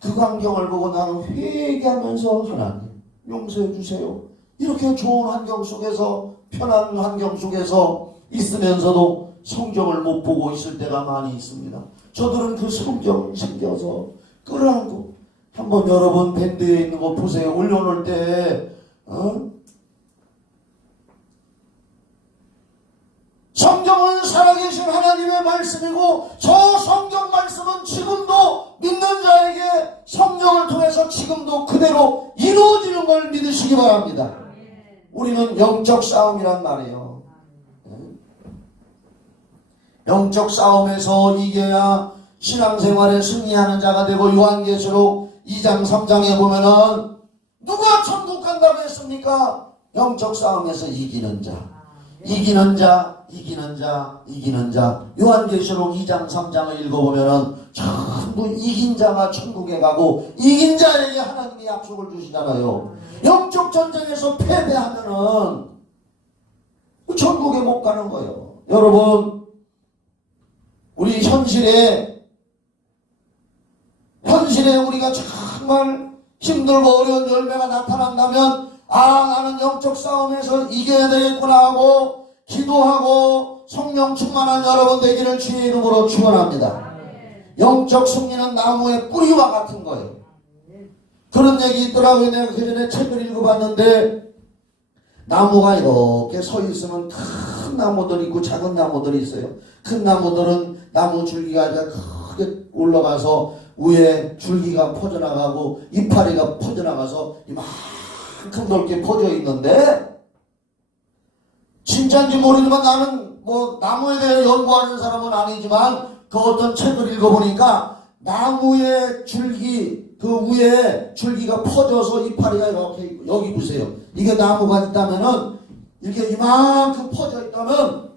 그 광경을 보고 나는 회개하면서 하나님 용서해 주세요. 이렇게 좋은 환경 속에서 편한 환경 속에서 있으면서도 성경을 못 보고 있을 때가 많이 있습니다. 저들은 그 성경을 챙겨서 끌어안고 한번 여러분 밴드에 있는 거 보세요. 올려놓을 때 성경은 살아계신 하나님의 말씀이고 저 성경 말씀은 지금도 믿는 자에게 성령을 통해서 지금도 그대로 이루어지는 걸 믿으시기 바랍니다. 우리는 영적 싸움이란 말이에요. 영적 싸움에서 이겨야 신앙생활에 승리하는 자가 되고 요한계시록 2장 3장에 보면은 누가 천국 간다고 했습니까? 영적 싸움에서 이기는 자, 이기는 자, 이기는 자, 이기는 자. 요한계시록 2장 3장을 읽어보면은 전부 이긴 자가 천국에 가고 이긴 자에게 하나님이 약속을 주시잖아요. 영적 전쟁에서 패배하면은 천국에 못 가는 거예요. 여러분, 우리 현실에 우리가 정말 힘들고 어려운 열매가 나타난다면 나는 영적 싸움에서 이겨야 되겠구나 하고 기도하고 성령 충만한 여러분 되기를 주의 이름으로 축원합니다. 영적 승리는 나무의 뿌리와 같은 거예요. 그런 얘기 있더라고요. 내가 그전에 책을 읽어봤는데 나무가 이렇게 서 있으면 큰 나무들이 있고 작은 나무들이 있어요. 큰 나무들은 나무 줄기가 크게 올라가서 위에 줄기가 퍼져나가고 이파리가 퍼져나가서 이만큼 넓게 퍼져 있는데 진짜인지 모르지만 나는 뭐 나무에 대해 연구하는 사람은 아니지만 그 어떤 책을 읽어보니까 나무의 줄기 그 위에 줄기가 퍼져서 이파리가 이렇게 여기 보세요. 이게 나무가 있다면은 이렇게 이만큼 퍼져 있다면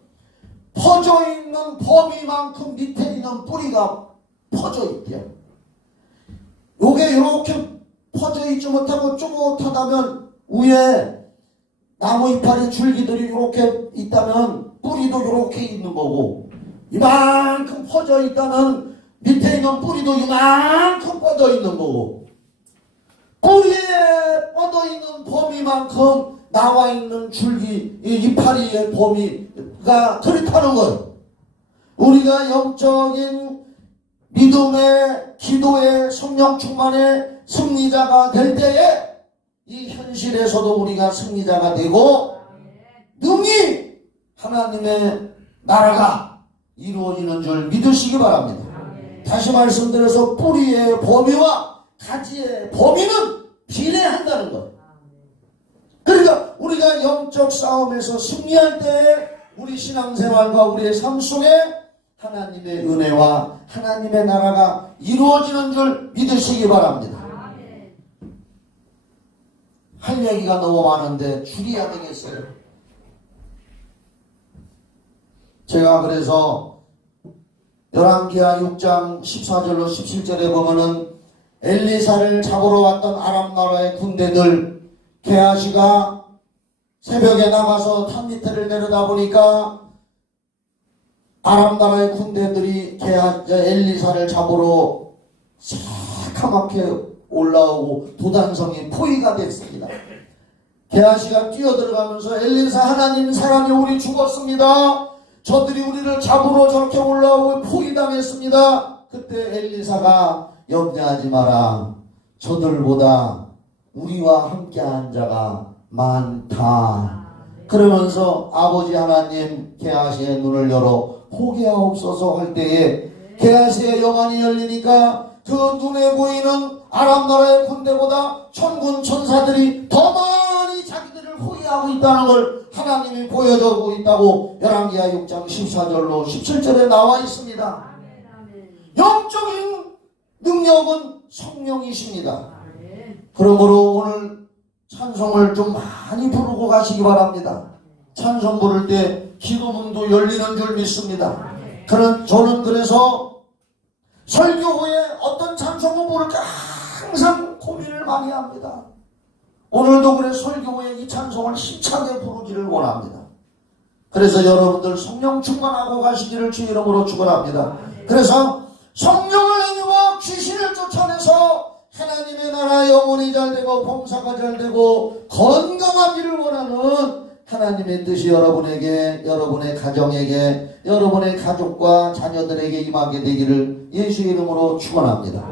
퍼져 있는 범위만큼 밑에 있는 뿌리가 퍼져 있대요. 요게 이렇게 퍼져 있지 못하고 쪼긋하다면 위에 나무 이파리 줄기들이 이렇게 있다면 뿌리도 이렇게 있는 거고 이만큼 퍼져 있다면 밑에 있는 뿌리도 이만큼 뻗어 있는 거고 뿌리에 뻗어 있는 범위만큼 나와 있는 줄기 이파리의 범위가 그렇다는 거예요. 우리가 영적인 믿음의 기도의 성령 충만의 승리자가 될 때에 이 현실에서도 우리가 승리자가 되고 능히 하나님의 나라가 이루어지는 줄 믿으시기 바랍니다. 다시 말씀드려서 뿌리의 범위와 가지의 범위는 비례한다는 것. 그러니까 우리가 영적 싸움에서 승리할 때 우리 신앙생활과 우리의 삶 속에 하나님의 은혜와 하나님의 나라가 이루어지는 줄 믿으시기 바랍니다. 할 얘기가 너무 많은데 줄여야 되겠어요. 제가 그래서 열왕기하 6장 14절로 17절에 보면은 엘리사를 잡으러 왔던 아람 나라의 군대들 게하시가 새벽에 나가서 산 밑에를 내려다보니까 아람 나라의 군대들이 엘리사를 잡으러 새카맣게 올라오고 도단성이 포위가 됐습니다. 게하시가 뛰어들어가면서 엘리사 하나님 사람이 우리 죽었습니다. 저들이 우리를 잡으러 저렇게 올라오고 포위당했습니다. 그때 엘리사가 염려하지 마라. 저들보다 우리와 함께한 자가 많다. 그러면서 아버지 하나님 게하시의 눈을 열어 포기하옵소서 할 때에 게하시의 영안이 열리니까 그 눈에 보이는 아람 나라의 군대보다 천군 천사들이 더 많이 자기들을 호위하고 있다는 걸 하나님이 보여주고 있다고 열왕기하 6장 14절로 17절에 나와 있습니다. 영적인 능력은 성령이십니다. 그러므로 오늘 찬송을 좀 많이 부르고 가시기 바랍니다. 찬송 부를 때 기도문도 열리는 줄 믿습니다. 저는 그래서 설교 후에 어떤 찬송을 부를까 항상 고민을 많이 합니다. 오늘도 그래 설교 후에 이 찬송을 힘차게 부르기를 원합니다. 그래서 여러분들 성령 충만하고 가시기를 주 이름으로 축원합니다. 그래서 성령을 힘입어 귀신을 쫓아내서 하나님의 나라 영혼이 잘되고 봉사가 잘되고 건강하기를 원하는 하나님의 뜻이 여러분에게, 여러분의 가정에게, 여러분의 가족과 자녀들에게 임하게 되기를 예수 이름으로 축원합니다.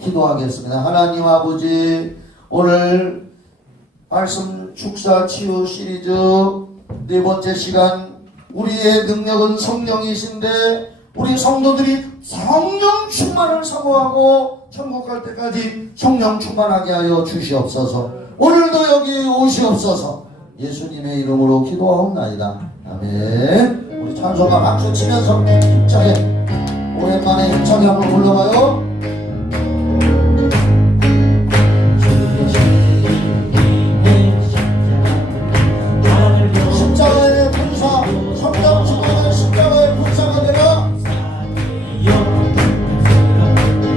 기도하겠습니다. 하나님 아버지, 오늘 말씀 축사 치유 시리즈 4번째 시간, 우리의 능력은 성령이신데 우리 성도들이 성령 충만을 사모하고 천국 갈 때까지 성령 충만하게 하여 주시옵소서. 오늘도 여기 오시옵소서. 예수님의 이름으로 기도하옵나이다. 아멘. 우리 찬송가 박수 치면서 힘차게 오랜만에 힘차게 한번 불러봐요. 십자가의 군사, 성령 기도는 십자가의 군사가 되라.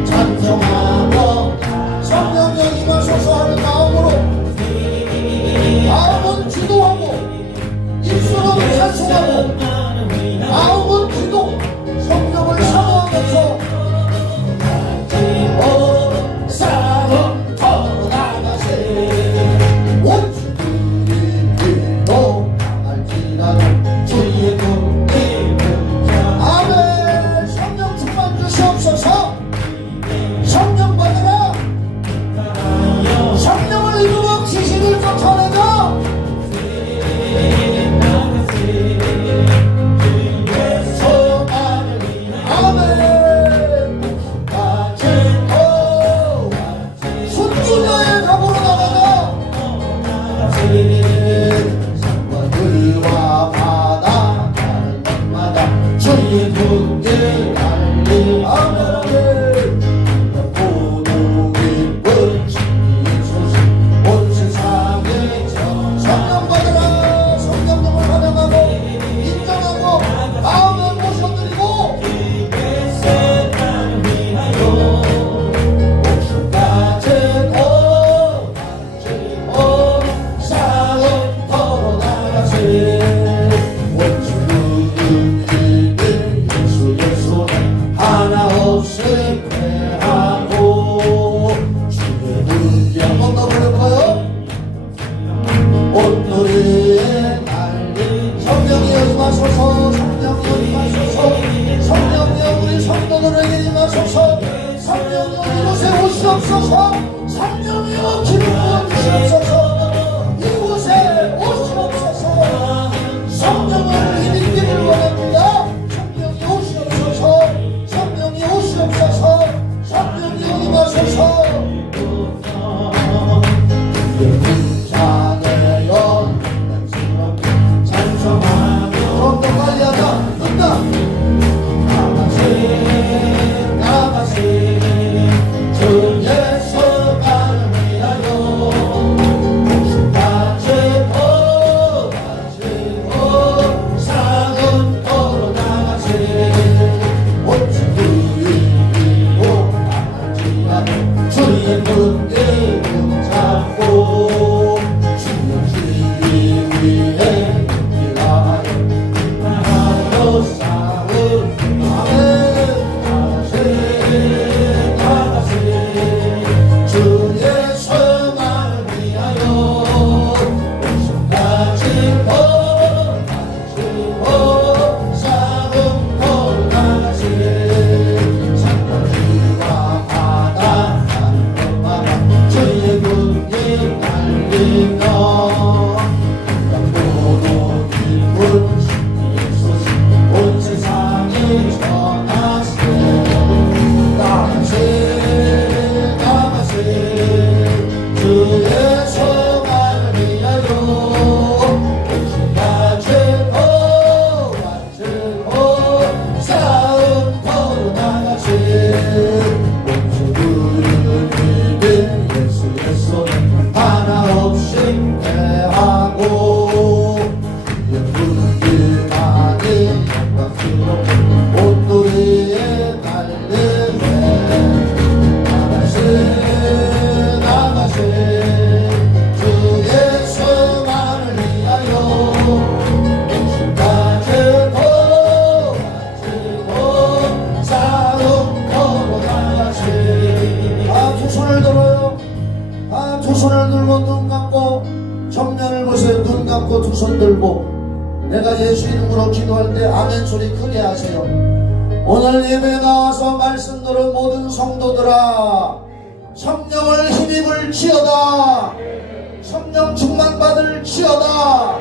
찬송하고 성령의 임하소서 하는 마음으로, 마음은 기도하고 입술은 찬송하고 마음은 기도, 성령을 사모하면서 싸움 터로 나가세. 원수들이 길로 나갈지라도 주의 꿈이 아멘. 성령 충만 주시옵소서. 성령 받으라. 성령을 이루어 귀신을 쫓아내자. 순주자의 각오로 나가자. 산과 바다 가는 곳마다 주의 분께 달리 아멘. 고도 기쁜 주의 소식 온 세상에 전 성령 받으라. 성령님을 환영하고 인정하고 마음을 모셔드리고 오시옵소서. 성령이여 기름 부어주시옵소서. 이곳에 오시옵소서. 성령을 힘입기를 원합니다. 성령이 오시옵소서. 성령이 오시옵소서. 성령이 임하소서. 찬양하여 찬송하며 좀 더 빨리 하자. 된다. 나가세 주 예수만을 위하여 가지고 사는 도로 나가세. 오직 그리고 나가지라도 주의 분께 붙잡고 주의 위에 일하여 나가요 싸움. 두 손을 들고 눈 감고 정면을 보세요. 눈 감고 두 손 들고 내가 예수 이름으로 기도할 때 아멘 소리 크게 하세요. 오늘 예배에 나와서 말씀 들은 모든 성도들아, 성령을 힘입을 지어다. 성령 충만 받을 지어다.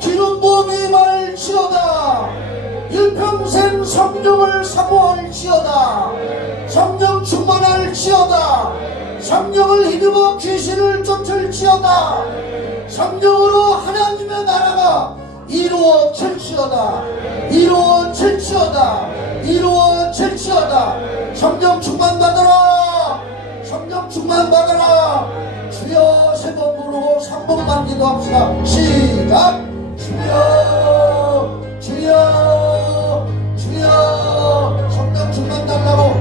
기름 부음이 임할 지어다. 일평생 성령을 사모할 지어다. 성령 충만할 지어다. 성령을 힘입어 귀신을 쫓을 지어다. 성령으로 하나님의 나라가 이루어질지어다. 이루어질지어다. 이루어질지어다. 성령 충만 받아라. 성령 충만 받아라. 주여 세 번 부르고 3분만 기도합시다. 시작. 주여 주여 주여. 성령 충만 달라고.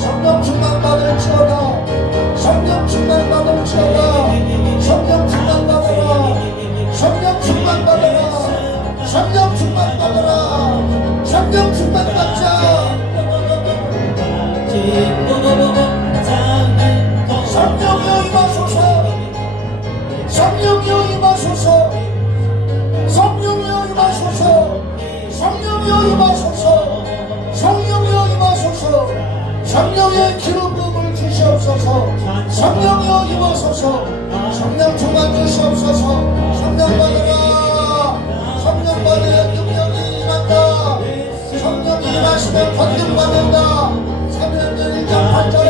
성령 충만 받을지어다. 성령 충만 받을지어다. 성령 충만 받아라. 성령 충만 받아라. 성령 충만 받아라. 성령 충만 받자. 성령여 임하소서. 성령여 임하소서. 성령여 임하소서. 성령여 임하소서. 성령여 임하소서. 성령의 기름 부음을 주시옵소서. 성령여 임하소서. 성령 충만 주시옵소서. 성령 받으라. 성령 받으라. 능력이 임한다. 성령이 임하시면 건능받는다. 사도행전 1장 8절에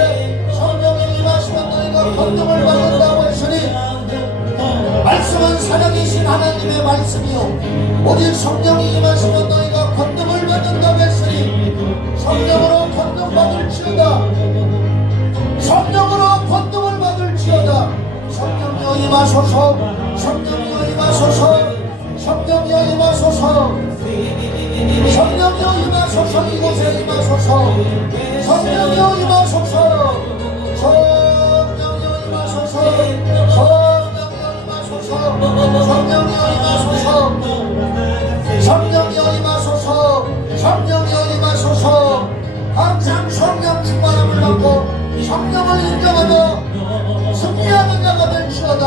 성령이 임하시면 너희가 건능을 받는다고 했으니 말씀은 살아계신 하나님의 말씀이요 오직 성령이 임하시면 너희가 건능을 받는다고 했으니 성령으로 건능 받을지어다. 성령으로 건능을 받을지어다. 성령여 임하소서. 성령여 임하소서. 성령여 임하소서. 성령여 임하소서. 이곳에 임하소서. 성령여 임하소서. 성령여 임하소서. 성령여 임하소서. 성령여 임하소서. 성령여 임하소서. 성령여 임하소서. 항상 성령 충만함을 받고 성령을 인정하며 승리하는 자가 될지어다.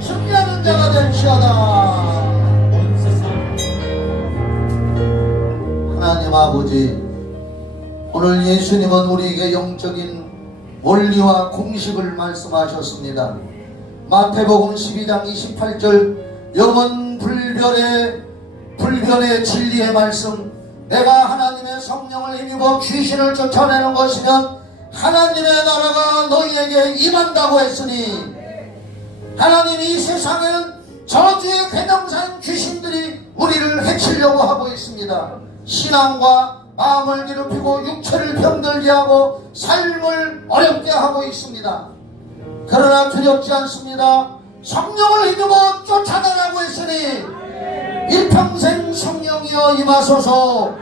승리하는 자가 될지어다. 하나님 아버지, 오늘 예수님은 우리에게 영적인 원리와 공식을 말씀하셨습니다. 마태복음 12장 28절 영원 불변의 진리의 말씀, 내가 하나님의 성령을 힘입어 귀신을 쫓아내는 것이면 하나님의 나라가 너희에게 임한다고 했으니 하나님이 이 세상에는 저주의 대명사인 귀신들이 우리를 해치려고 하고 있습니다. 신앙과 마음을 괴롭히고 육체를 병들게 하고 삶을 어렵게 하고 있습니다. 그러나 두렵지 않습니다. 성령을 힘입어 쫓아내라고 했으니 일평생 성령이여 임하소서.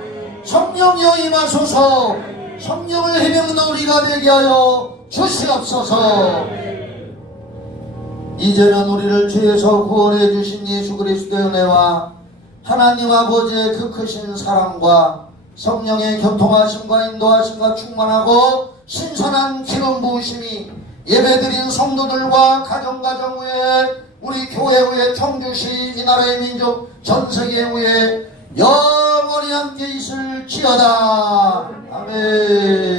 성령이여 임하소서. 성령을 힘입는 우리가 되게 하여 주시옵소서. 이제는 우리를 죄에서 구원해 주신 예수 그리스도의 은혜와 하나님 아버지의 그 크신 사랑과 성령의 교통하심과 인도하심과 충만하고 신선한 기름 부으심이 예배드린 성도들과 가정 위에 우리 교회 위에 청주시 이 나라의 민족 전세계 위에 영원히 함께 있을지어다. 아멘.